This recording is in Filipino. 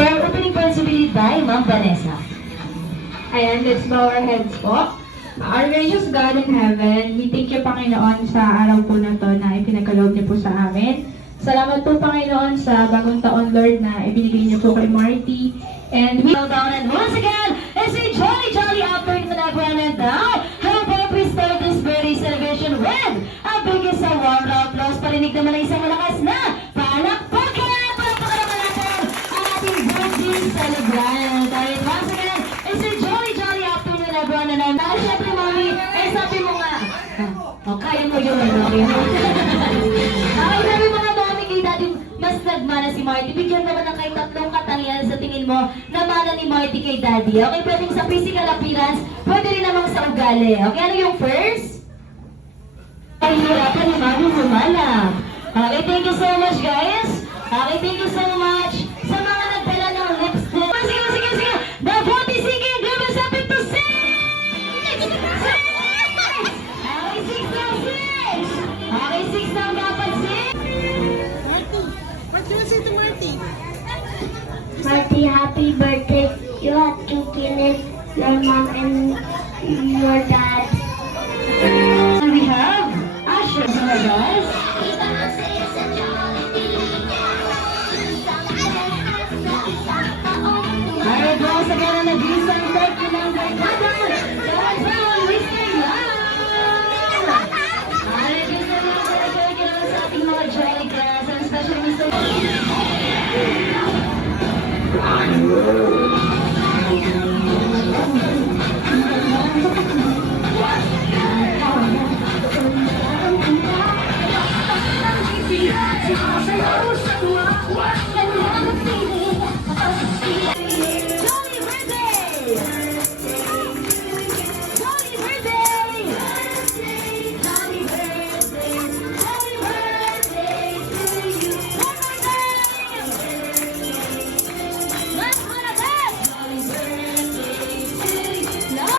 For opening possibility by Ma'am Vanessa. Ayan, let's bow our heads po. Our gracious God in heaven, we thank you, Panginoon, sa araw po na to na ipinagkaloob niyo po sa amin. Salamat po, Panginoon, sa bagong taon, Lord, na ibinigay niyo po kay Marty. And we Well done, and once again, it's a jolly afternoon na everyone, and now, how about we start this birthday celebration with a biggest warm applause. Parinig naman ng isang malakas na palakpakan! Palakpakan naman ang ating birthday celebrant. Dahil once again, it's a jolly afternoon everyone, and dahil syempre, Mami, sabi mo nga, kaya mo yun, Mami. Sabi mo nga, Mami, kay Daddy, mas nagmana si Marty. Bigyan naman ng kay tatlong katangian sa tingin mo na mana ni Marty kay Daddy. Okay, pwedeng sa physical appearance, pwede rin namang sa ugali. Okay, ano yung first? Ay, hirapan ni Mami humala. Okay, thank you so much, guys. Okay, thank you so much sa mga nagdala ng lipstick. Sige. Mabuti, sige. Give us something to sing! Okay, 6 lang, 6. Okay, 6 lang dapat, 6. Marty, what do you say to Marty? Marty, happy birthday. You have to kill it, your mom and your dad.